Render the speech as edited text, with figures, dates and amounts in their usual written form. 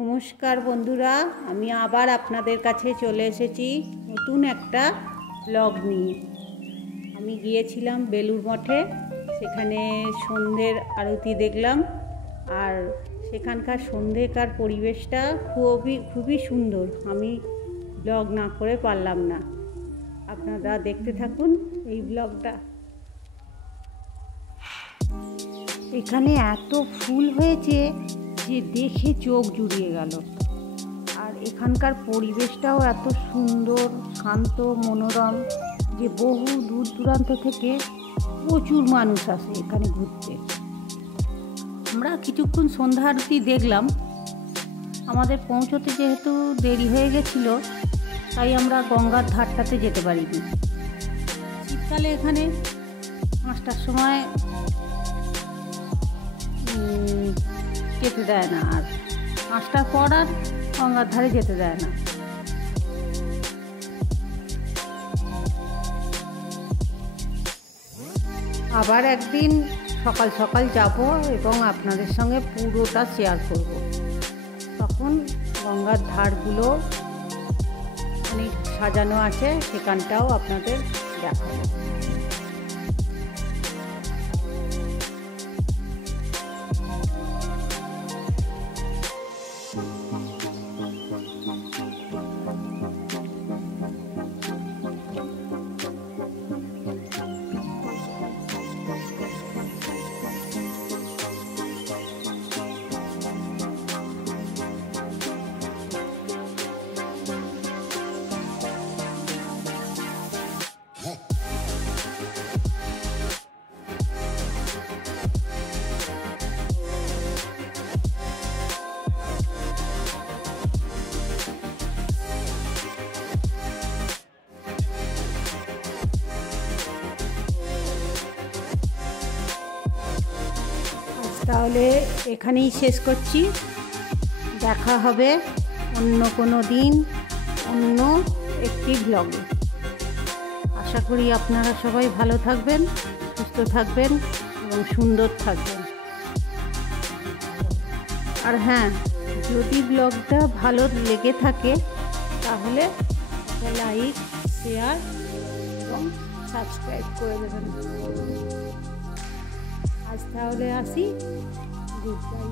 নমস্কার বন্ধুরা, আমি আবার আপনাদের কাছে চলে এসেছি নতুন একটা ব্লগ নিয়ে। আমি গিয়েছিলাম বেলুড় মঠে, সেখানে সন্ধ্যের আরতি দেখলাম। আর সেখানকার সন্ধ্যেকার পরিবেশটা খুবই সুন্দর। আমি ব্লগ না করে পারলাম না। আপনারা দেখতে থাকুন এই ব্লগটা। এখানে এত ফুল হয়েছে যে দেখে চোখ জুড়িয়ে গেল। আর এখানকার পরিবেশটাও এত সুন্দর, শান্ত, মনোরম যে বহু দূর দূরান্ত থেকে প্রচুর মানুষ আসে এখানে ঘুরতে। আমরা কিছুক্ষণ সন্ধ্যা আরতি দেখলাম। আমাদের পৌঁছতে যেহেতু দেরি হয়ে গেছিলো, তাই আমরা গঙ্গার ধারটাতে যেতে পারিনি। শীতকালে এখানে 5টার সময় যেতে দেয় না, আর 5টার পর আর গঙ্গার ধারে যেতে দেয় না। আবার একদিন সকাল সকাল যাব এবং আপনাদের সঙ্গে পুরোটা শেয়ার করব। তখন গঙ্গার ধারগুলো অনেক সাজানো আছে, সেখানটাও আপনাদের দেখাবো। তাহলে এখানেই শেষ করছি। দেখা হবে অন্য কোনো দিন অন্য একটি ব্লগে। আশা করি আপনারা সবাই ভালো থাকবেন, সুস্থ থাকবেন এবং সুন্দর থাকবেন। আর হ্যাঁ, যদি ব্লগটা ভালো লেগে থাকে তাহলে লাইক, শেয়ার এবং সাবস্ক্রাইব করে দেবেন। আজ তাহলে আসি। Good bye.